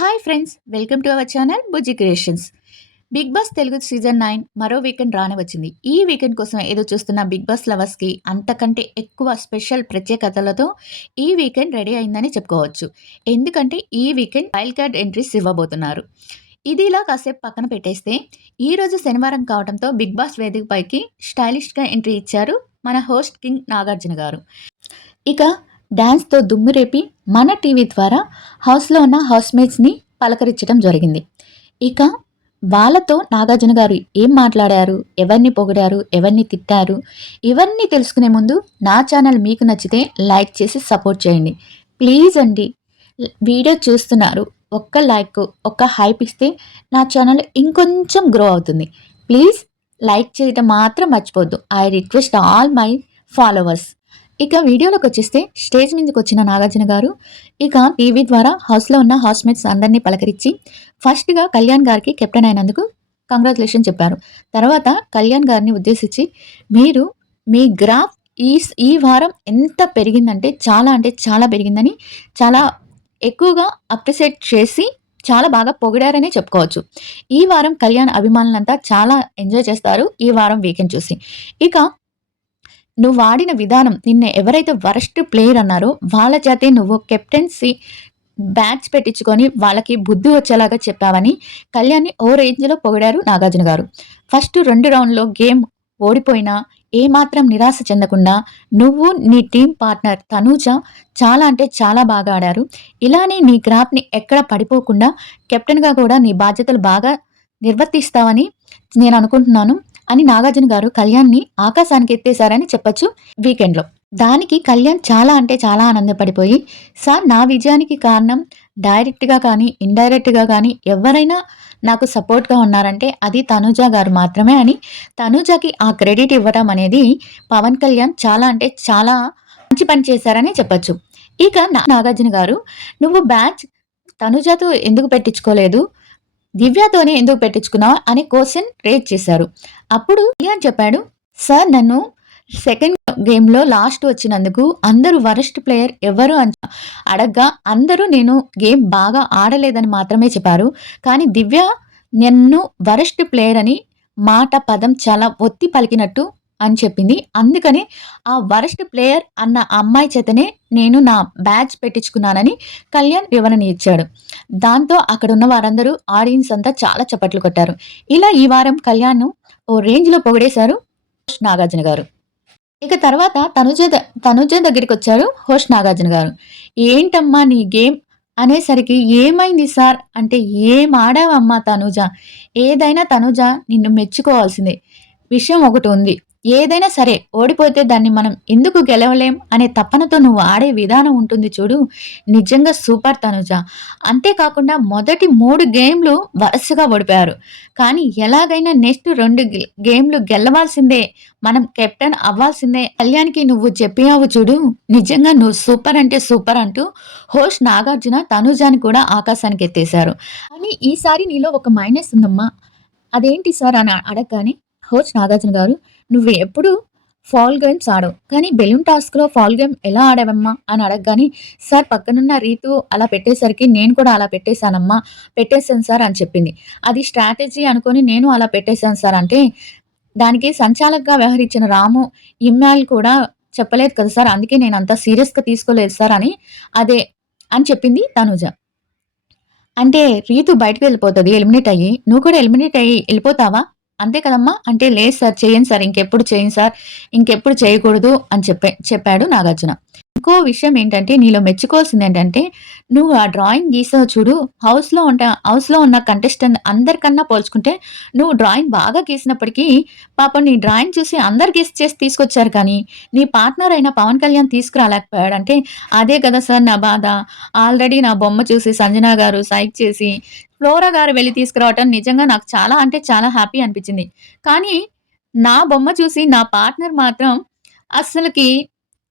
Hi friends, welcome to our channel Bujji creations. Bigg Boss Telugu season 9 మరో weekend రానవచ్చింది. ఈ weekend కోసం ఎదురు చూస్తున్న బిగ్ బాస్ లవర్స్కి అంతకంటే ఎక్కువ స్పెషల్ ప్రత్యేకతలతో ఈ వీకెండ్ రెడీ అయిందని చెప్పుకోవచ్చు. ఎందుకంటే ఈ వీకెండ్ వైల్డ్ కార్డ్ ఎంట్రీస్ ఇవ్వబోతున్నారు. ఇది ఇలా కాసేపు పక్కన పెట్టేస్తే ఈరోజు శనివారం కావడంతో బిగ్ బాస్ వేదికపైకి స్టైలిష్గా ఎంట్రీ ఇచ్చారు మన హోస్ట్ కింగ్ నాగార్జున గారు. ఇక డ్యాన్స్తో దుమ్ము రేపి మన టీవీ ద్వారా హౌస్లో ఉన్న హౌస్మేట్స్ని పలకరించడం జరిగింది. ఇక వాళ్ళతో నాగార్జున గారు ఏం మాట్లాడారు, ఎవరిని పొగిడారు, ఎవరిని తిట్టారు, ఇవన్నీ తెలుసుకునే ముందు నా ఛానల్ మీకు నచ్చితే లైక్ చేసి సపోర్ట్ చేయండి ప్లీజ్ అండి. వీడియో చూస్తున్నారు, ఒక్క లైక్ ఒక్క హైప్ ఇస్తే నా ఛానల్ ఇంకొంచెం గ్రో అవుతుంది. ప్లీజ్ లైక్ చేయడం మాత్రం మర్చిపోద్దు. I request all my followers. ఇక వీడియోలోకి వచ్చేస్తే స్టేజ్ మీదకి వచ్చిన నాగార్జున గారు ఇక టీవీ ద్వారా హౌస్లో ఉన్న హౌస్మేట్స్ అందరినీ పలకరించి ఫస్ట్గా కళ్యాణ్ గారికి కెప్టెన్ అయినందుకు కంగ్రాచులేషన్ చెప్పారు. తర్వాత కళ్యాణ్ గారిని ఉద్దేశించి మీరు మీ గ్రాఫ్ ఈ వారం ఎంత పెరిగిందంటే చాలా పెరిగిందని చాలా ఎక్కువగా అప్రిషియేట్ చేసి చాలా బాగా పొగిడారనే చెప్పుకోవచ్చు. ఈ వారం కళ్యాణ్ అభిమానులంతా చాలా ఎంజాయ్ చేస్తారు ఈ వారం వీకెండ్ చూసి. ఇక నువ్వు వాడిన విధానం, నిన్న ఎవరైతే వరస్ట్ ప్లేయర్ అన్నారో వాళ్ళ చేతే నువ్వు కెప్టెన్సీ బ్యాచ్ పెట్టించుకొని వాళ్ళకి బుద్ధి వచ్చేలాగా చెప్పావని కళ్యాణ్ని ఓ రేంజ్లో పొగిడారు నాగార్జున గారు. ఫస్ట్ 2 రౌండ్లో గేమ్ ఓడిపోయినా ఏమాత్రం నిరాశ చెందకుండా నువ్వు నీ టీం పార్ట్నర్ తనూజ చాలా బాగా ఆడారు. ఇలానే నీ గ్రాఫ్ని ఎక్కడ పడిపోకుండా కెప్టెన్గా కూడా నీ బాధ్యతలు బాగా నిర్వర్తిస్తావని నేను అనుకుంటున్నాను అని నాగార్జున గారు కళ్యాణ్ని ఆకాశానికి ఎత్తేశారని చెప్పొచ్చు వీకెండ్లో. దానికి కళ్యాణ్ చాలా ఆనందపడిపోయి, సార్ నా విజయానికి కారణం డైరెక్ట్గా కానీ ఇండైరెక్ట్గా కానీ ఎవరైనా నాకు సపోర్ట్గా ఉన్నారంటే అది తనూజ గారు మాత్రమే అని తనూజకి ఆ క్రెడిట్ ఇవ్వడం అనేది పవన్ కళ్యాణ్ చాలా మంచి పని చేశారని చెప్పొచ్చు. ఇక నాగార్జున గారు నువ్వు బ్యాచ్ తనూజతో ఎందుకు పెట్టించుకోలేదు, దివ్యతోనే ఎందుకు పెట్టించుకున్నావు అనే క్వశ్చన్ రేజ్ చేశారు. అప్పుడు కళ్యాణ్ చెప్పాడు, సార్ నన్ను సెకండ్ గేమ్లో లాస్ట్ వచ్చినందుకు అందరూ వరస్ట్ ప్లేయర్ ఎవరు అని అడగ్గా అందరూ నేను గేమ్ బాగా ఆడలేదని మాత్రమే చెప్పారు. కానీ దివ్య నన్ను వరస్ట్ ప్లేయర్ అని పదం చాలా ఒత్తి పలికినట్టు అని చెప్పింది. అందుకని ఆ వరస్ట్ ప్లేయర్ అన్న అమ్మాయి చేతనే నేను నా బ్యాచ్ పెట్టించుకున్నానని కళ్యాణ్ వివరణ ఇచ్చాడు. దాంతో అక్కడ ఉన్న వారందరూ ఆడియన్స్ అంతా చాలా చప్పట్లు కొట్టారు. ఇలా ఈ వారం కళ్యాణ్ ఓ రేంజ్లో పొగిడేశారు హోస్ట్ నాగార్జున గారు. ఇక తర్వాత తనుజ దగ్గరికి వచ్చారు హోస్ట్ నాగార్జున గారు. ఏంటమ్మా నీ గేమ్ అనేసరికి ఏమైంది సార్ అంటే, ఏం ఆడావమ్మా తనుజ, ఏదైనా తనుజ నిన్ను మెచ్చుకోవాల్సిందే. విషయం ఒకటి ఉంది, ఏదైనా సరే ఓడిపోతే దాన్ని మనం ఎందుకు గెలవలేం అనే తపనతో నువ్వు ఆడే విధానం ఉంటుంది చూడు, నిజంగా సూపర్ తనుజ. అంతేకాకుండా మొదటి 3 గేమ్లు వరుసగా ఓడిపోయారు, కానీ ఎలాగైనా నెక్స్ట్ 2 గేమ్లు గెలవాల్సిందే, మనం కెప్టెన్ అవ్వాల్సిందే కళ్యాణ్కి నువ్వు చెప్పావు చూడు, నిజంగా నువ్వు సూపర్ అంటే సూపర్ అంటూ హోస్ట్ నాగార్జున తనుజాని కూడా ఆకాశానికి ఎత్తేశారు. కానీ ఈసారి నీలో ఒక మైనస్ ఉందమ్మా, అదేంటి సార్ అని అడగగానే హోస్ట్ నాగార్జున గారు, నువ్వు ఎప్పుడు ఫాల్ గేమ్స్ ఆడవు, కానీ బెలూన్ టాస్క్లో ఫాల్ గేమ్ ఎలా ఆడావమ్మా అని అడగగానే, సార్ పక్కనున్న రీతు అలా పెట్టేసరికి నేను కూడా అలా పెట్టేశాను సార్ అని చెప్పింది. అది స్ట్రాటజీ అనుకొని నేను అలా పెట్టేశాను సార్ అంటే, దానికి సంచాలకుగా వ్యవహరించిన రాము ఇమ్మాయిల్ కూడా చెప్పలేదు కదా సార్, అందుకే నేను అంత సీరియస్గా తీసుకోలేదు సార్ అదే అని చెప్పింది తనుజ. అంటే రీతు బయటకు వెళ్ళిపోతుంది ఎలిమినేట్ అయ్యి, నువ్వు కూడా ఎలిమినేట్ అయ్యి వెళ్ళిపోతావా అంతే కదమ్మా అంటే, లేదు సార్ చేయండి సార్, ఇంకెప్పుడు చేయండి సార్, ఇంకెప్పుడు చేయకూడదు అని చెప్పాడు నాగార్జున. ఇంకో విషయం ఏంటంటే, నీలో మెచ్చుకోవాల్సింది ఏంటంటే, నువ్వు ఆ డ్రాయింగ్ గీసావు చూడు, హౌస్లో ఉన్న కంటెస్టెంట్ అందరికన్నా పోల్చుకుంటే నువ్వు డ్రాయింగ్ బాగా గీసినప్పటికీ పాపం నీ డ్రాయింగ్ చూసి అందరు గెస్ చేసి తీసుకొచ్చారు, కానీ నీ పార్ట్నర్ అయిన పవన్ కళ్యాణ్ తీసుకురాలేకపోయాడు. అంటే అదే కదా సార్ నా బాధ. ఆల్రెడీ నా బొమ్మ చూసి సంజన గారు సైక్ చేసి ఫ్లోరా గారు వెళ్ళి తీసుకురావటం నిజంగా నాకు చాలా హ్యాపీ అనిపించింది. కానీ నా బొమ్మ చూసి నా పార్ట్నర్ మాత్రం అస్సలకి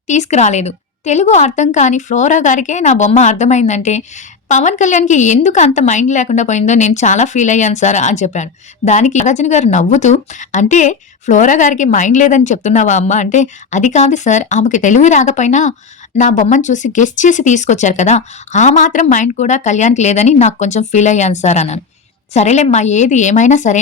తీసుకురాలేదు. తెలుగు అర్థం కాని ఫ్లోరా గారికే నా బొమ్మ అర్థమైందంటే పవన్ కళ్యాణ్కి ఎందుకు అంత మైండ్ లేకుండా పోయిందో నేను చాలా ఫీల్ అయ్యాను సార్ అని చెప్పాను. దానికి నాగార్జున గారు నవ్వుతూ, అంటే ఫ్లోరా గారికి మైండ్ లేదని చెప్తున్నావా అమ్మ అంటే, అది కాదు సార్, ఆమెకి తెలుగు రాకపోయినా నా బొమ్మను చూసి గెస్ చేసి తీసుకొచ్చారు కదా! ఆ మాత్రం మైండ్ కూడా కళ్యాణ్‌కి లేదని నాకు కొంచెం ఫీల్ అయ్యాను సార్ అన్నాను. సరేలేమ్మా ఏది ఏమైనా సరే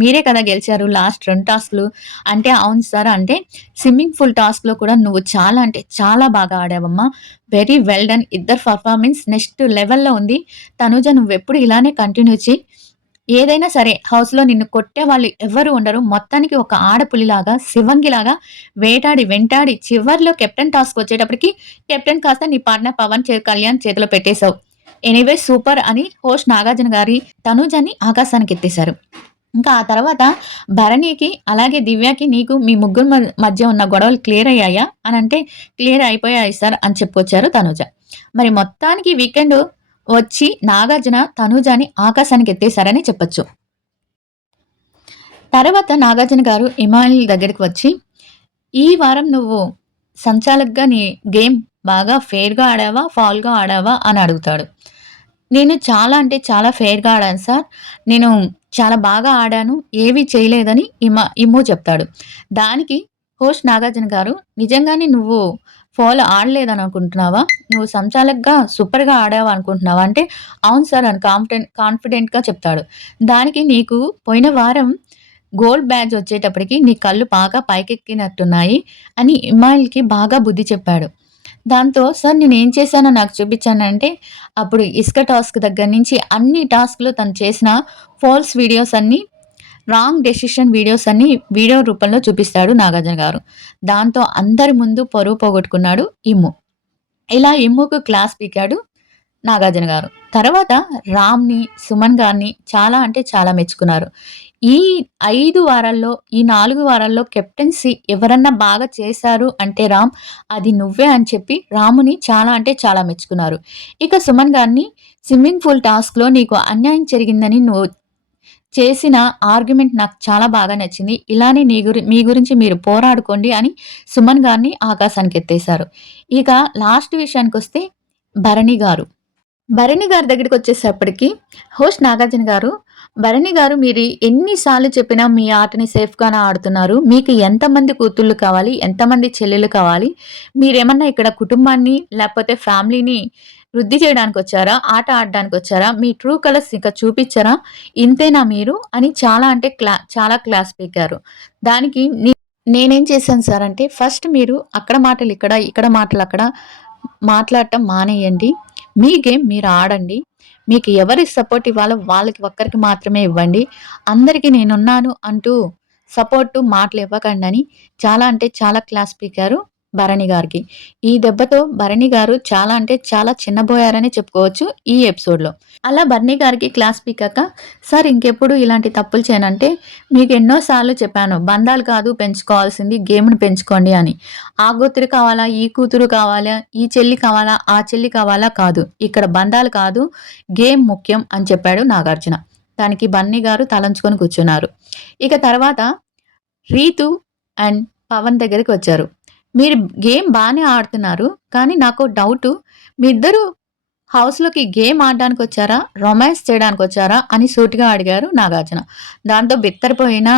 మీరే కదా గెలిచారు లాస్ట్ 2 టాస్క్‌లు అంటే, అవును సార్ అంటే స్విమ్మింగ్ పూల్ టాస్క్‌లో కూడా నువ్వు చాలా అంటే చాలా బాగా ఆడావమ్మా. Very well done. ఇద్దరి పెర్ఫార్మన్స్ నెక్స్ట్ లెవెల్‌లో ఉంది. తనూజ నువ్వెప్పుడు ఇలానే కంటిన్యూ చెయి. ఏదైనా సరే హౌస్‌లో నిన్ను కొట్టేవాళ్ళు ఎవ్వరు ఉండరు. మొత్తానికి ఒక ఆడపులిలాగా, శివంగిలాగా వేటాడి, వెంటాడి చివర్లో కెప్టెన్ టాస్కొచ్చేటప్పటికి కెప్టెన్ కాస్త నీ పార్ట్నర్ కళ్యాణ్ చేతిలో పెట్టేసావు. ఎనీవే సూపర్ అని హోస్ట్ నాగార్జున గారి తనూజని ఆకాశానికెత్తేశారు. ఇంకా ఆ తర్వాత భరణికి, అలాగే దివ్యకి నీకు మీ ముగ్గురు మధ్య ఉన్న గొడవలు క్లియర్ అయ్యాయా? అనంటే, క్లియర్ అయిపోయాయి సార్ అని చెప్పుకొచ్చారు తనూజ. మరి మొత్తానికి వీకెండ్ వచ్చి నాగార్జున తనూజని ఆకాశానికి ఎత్తేశారని చెప్పొచ్చు. తర్వాత నాగార్జున గారు ఇమానుయేల్ దగ్గరికి వచ్చి, "ఈ వారం నువ్వు సంచాలక్‌గా నీ గేమ్ బాగా ఫెయిర్‌గా ఆడావా? ఫౌల్‌గా ఆడావా?" అని అడుగుతాడు. నేను చాలా అంటే చాలా ఫెయిర్‌గా ఆడాను సార్. నేను చాలా బాగా ఆడాను. ఏవి చేయలేదని ఇమ్ము చెప్తాడు. దానికి హోస్ట్ నాగార్జున గారు, "నిజంగానే నువ్వు ఫౌల్ ఆడలేదని అనుకుంటున్నావా? నువ్వు సంచాలక్‌గా సూపర్‌గా ఆడావు అనుకుంటున్నావా?" అంటే, "అవును సార్" అని కాన్ఫిడెంట్‌గా చెప్తాడు. దానికి, "నీకు పోయిన వారం గోల్డ్ బ్యాడ్జ్ వచ్చేటప్పటికి నీ కళ్ళు బాగా పైకెక్కినట్టున్నాయి" అని ఇమ్మాయిల్‌కి బాగా బుద్ధి చెప్పాడు. దాంతో, "సార్ నేనేం చేశానో నాకు చూపించండంటే" అప్పుడు ఇసుక టాస్క్ దగ్గర నుంచి అన్ని టాస్క్‌లు తను చేసిన ఫాల్స్ వీడియోస్ అన్నీ, రాంగ్ డెసిషన్ వీడియోస్ అన్నీ వీడియో రూపంలో చూపిస్తాడు నాగార్జున గారు. దాంతో అందరి ముందు పరువు పోగొట్టుకున్నాడు ఇమ్ము. ఇలా ఇమ్ముకు క్లాస్ పీకాడు నాగార్జున గారు. తర్వాత రామ్‌ని, సుమన్ గారిని చాలా అంటే చాలా మెచ్చుకున్నారు. ఈ 5 వారాల్లో, ఈ 4 వారాల్లో కెప్టెన్సీ ఎవరన్నా బాగా చేశారు అంటే రామ్, అది నువ్వే అని చెప్పి రాముని చాలా అంటే చాలా మెచ్చుకున్నారు. ఇక సుమన్ గారిని, స్విమ్మింగ్ పూల్ టాస్క్‌లో నీకు అన్యాయం జరిగిందని నువ్వు చేసిన ఆర్గ్యుమెంట్ నాకు చాలా బాగా నచ్చింది. ఇలానే మీ గురించి మీరు పోరాడుకోండి అని సుమన్ గారిని ఆకాశానికెత్తేశారు. ఇక లాస్ట్ విషయానికొస్తే భరణి గారు. భరణి గారి దగ్గరికొచ్చేసప్పటికి హోస్ట్ నాగార్జున గారు, "భరణి గారు మీరు ఎన్ని సార్లు చెప్పినా మీ ఆటని సేఫ్‌గానే ఆడుతున్నారు. మీకు ఎంతమంది కూతుళ్ళు కావాలి? ఎంతమంది చెల్లెలు కావాలి? మీరేమన్నా ఇక్కడ కుటుంబాన్ని లేకపోతే ఫ్యామిలీని వృద్ధి చేయడానికొచ్చారా? ఆట ఆడడానికొచ్చారా? మీ ట్రూ కలర్స్ ఇక చూపిచ్చరా? ఇంతేనా మీరు?" అని చాలా అంటే చాలా క్లాస్ పీకారు. దానికి నేనేం చేశాను సార్ అంటే, ఫస్ట్ మీరు అక్కడ మాటలు ఇక్కడ, ఇక్కడ మాటలు అక్కడ మాట్లాడటం మానేయండి. మీ గేమ్ మీరు ఆడండి. మీకు ఎవరికి సపోర్ట్ ఇవ్వాలో వాళ్ళకి ఒక్కరికి మాత్రమే ఇవ్వండి. అందరికి నేనున్నాను అంటూ సపోర్టు మాటలు ఇవ్వకండని చాలా అంటే చాలా క్లాస్ పీకారు భరణి గారికి. ఈ దెబ్బతో భరణి గారు చాలా అంటే చాలా చిన్నబోయారనే చెప్పుకోవచ్చు ఈ ఎపిసోడ్‌లో. అలా భరణి గారికి క్లాస్ పీకాక, "సార్ ఇంకెప్పుడు ఇలాంటి తప్పులు చేయనంటే, మీకు ఎన్నో సార్లు చెప్పాను. బంధాలు కాదు పెంచుకోవాల్సింది గేమ్‌ని పెంచుకోండి అని. ఆ కూతురు కావాలా, ఈ కూతురు కావాలా, ఈ చెల్లి కావాలా, ఆ చెల్లి కావాలా కాదు. ఇక్కడ బంధాలు కాదు గేమ్ ముఖ్యం" అని చెప్పాడు నాగార్జున. దానికి బన్నీ గారు తలంచుకొని కూర్చున్నారు. ఇక తర్వాత రీతు అండ్ పవన్ దగ్గరికి వచ్చారు. "మీరు గేమ్ బానే ఆడుతున్నారు. కానీ నాకో డౌటు. మీ ఇద్దరు హౌస్‌లోకి గేమ్ ఆడడానికొచ్చారా? రొమాన్స్ చేయడానికొచ్చారా?" అని సూటిగా అడిగారు నాగార్జున. దాంతో బిత్తరపోయిన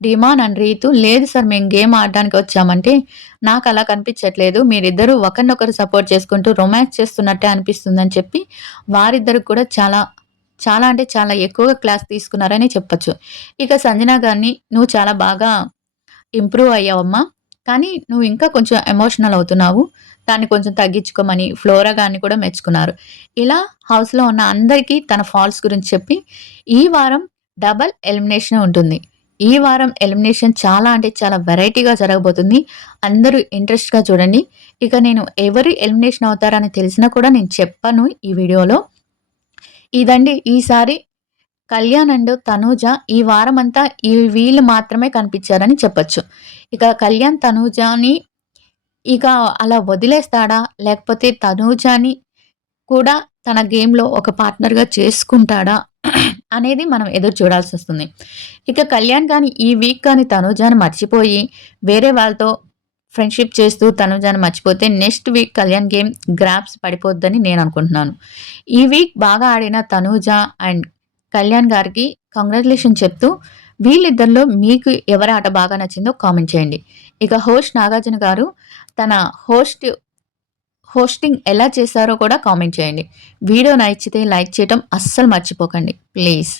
డిమాన్ అండ్ రీతు, "లేదు సార్ మేము గేమ్ ఆడడానికి వచ్చామంటే, నాకలా కనిపించట్లేదు. మీరిద్దరూ ఒకరినొకరు సపోర్ట్ చేసుకుంటూ రొమాన్స్ చేస్తున్నట్టే అనిపిస్తుందని" చెప్పి వారిద్దరికి కూడా చాలా, చాలా అంటే చాలా ఎక్కువగా క్లాస్ తీసుకున్నారని చెప్పొచ్చు. ఇక సంజన గారిని, "నువ్వు చాలా బాగా ఇంప్రూవ్ అయ్యావమ్మా. కానీ నువ్వు ఇంకా కొంచెం ఎమోషనల్ అవుతున్నావు. దాన్ని కొంచెం తగ్గించుకోమని" ఫ్లోరా గారిని కూడా మెచ్చుకున్నారు. ఇలా హౌస్‌లో ఉన్న అందరికీ తన ఫాల్ట్స్ గురించి చెప్పి, ఈ వారం డబుల్ ఎలిమినేషన్ ఉంటుంది. ఈ వారం ఎలిమినేషన్ చాలా అంటే చాలా వెరైటీగా జరగబోతుంది. అందరూ ఇంట్రెస్ట్‌గా చూడండి. ఇక నేను ఎవరు ఎలిమినేషన్ అవుతారని తెలిసినా కూడా నేను చెప్పను ఈ వీడియోలో. ఇదండి ఈసారి కళ్యాణ్ అండ్ తనూజ ఈ వారమంతా వీళ్ళు మాత్రమే కనిపించారని చెప్పొచ్చు. ఇక కళ్యాణ్ తనూజని ఇక అలా వదిలేస్తాడా? లేకపోతే తనూజని కూడా తన గేమ్‌లో ఒక పార్ట్నర్‌గా చేసుకుంటాడా? అనేది మనం ఎదురు చూడాల్సొస్తుంది. ఇక కళ్యాణ్ గాని ఈ వీక్ గాని తనూజని మర్చిపోయి వేరే వాళ్ళతో ఫ్రెండ్‌షిప్ చేస్తూ తనూజని మర్చిపోతే next week Kalyan game graphs పడిపోద్దని నేననుకుంటున్నాను. ఈ వీక్ బాగా ఆడిన తనూజ అండ్ కళ్యాణ్ గారికి కంగ్రాచ్యులేషన్ చెప్తూ వీళ్ళిద్దరిలో మీకు ఎవరి ఆట బాగా నచ్చిందో కామెంట్ చేయండి. ఇక హోస్ట్ నాగార్జున గారు తన హోస్ట్ హోస్టింగ్ ఎలా చేశారో కూడా కామెంట్ చేయండి. వీడియో నచ్చితే లైక్ చేయటం అస్సలు మర్చిపోకండి ప్లీజ్.